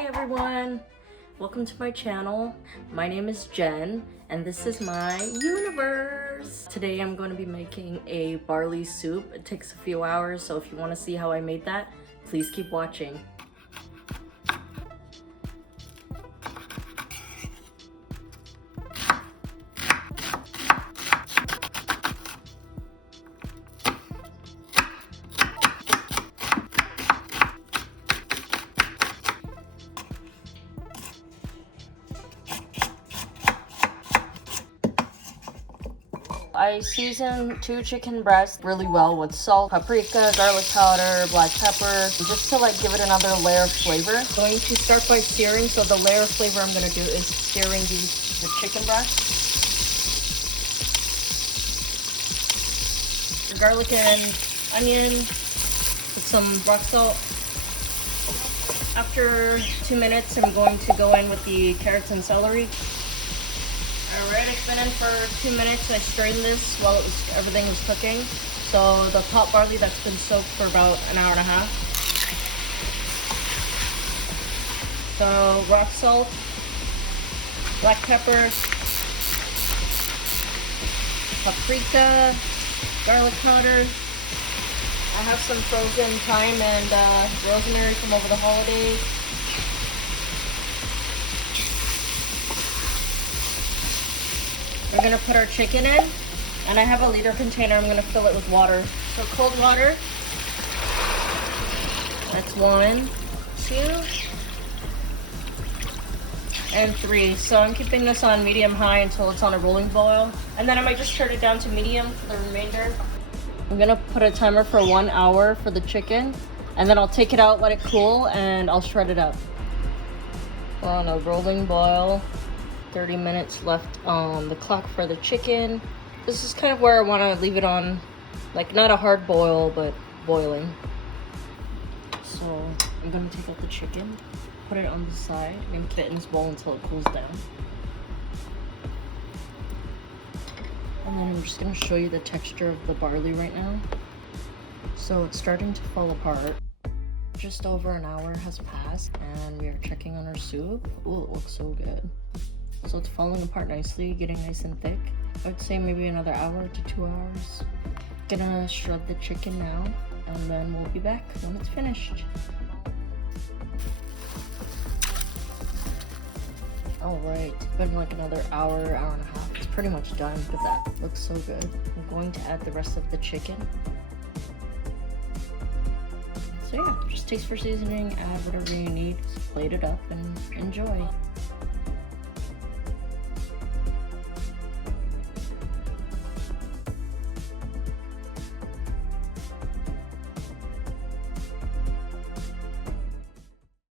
Hey everyone! Welcome to my channel. My name is Jen and this is my universe. Today I'm going to be making a barley soup. It takes a few hours, so if you want to see how I made that, please keep watching. I season 2 chicken breasts really well with salt, paprika, garlic powder, black pepper, just to give it another layer of flavor. I'm going to start by searing, so the layer of flavor I'm going to do is searing the chicken breast. Garlic and onion with some rock salt. After 2 minutes, I'm going to go in with the carrots and celery. Alright, it's been in for 2 minutes. I strained this while everything was cooking. So the pot barley that's been soaked for about an hour and a half. So rock salt, black pepper, paprika, garlic powder. I have some frozen thyme and rosemary from over the holidays. We're gonna put our chicken in, and I have a liter container. I'm gonna fill it with water. So cold water. That's 1, 2, and 3. So I'm keeping this on medium-high until it's on a rolling boil, and then I might just turn it down to medium for the remainder. I'm gonna put a timer for 1 hour for the chicken, and then I'll take it out, let it cool, and I'll shred it up. We're on a rolling boil. 30 minutes left on the clock for the chicken. This is kind of where I want to leave it on, not a hard boil, but boiling. So I'm going to take out the chicken, put it on the side, and put it in this bowl until it cools down. And then I'm just going to show you the texture of the barley right now. So it's starting to fall apart. Just over an hour has passed, and we are checking on our soup. Ooh, it looks so good. So it's falling apart nicely, getting nice and thick. I would say maybe another hour to 2 hours. Gonna shred the chicken now, and then we'll be back when it's finished. Alright, it's been another hour, hour and a half. It's pretty much done, but that looks so good. I'm going to add the rest of the chicken. So yeah, just taste for seasoning, add whatever you need, just plate it up and enjoy.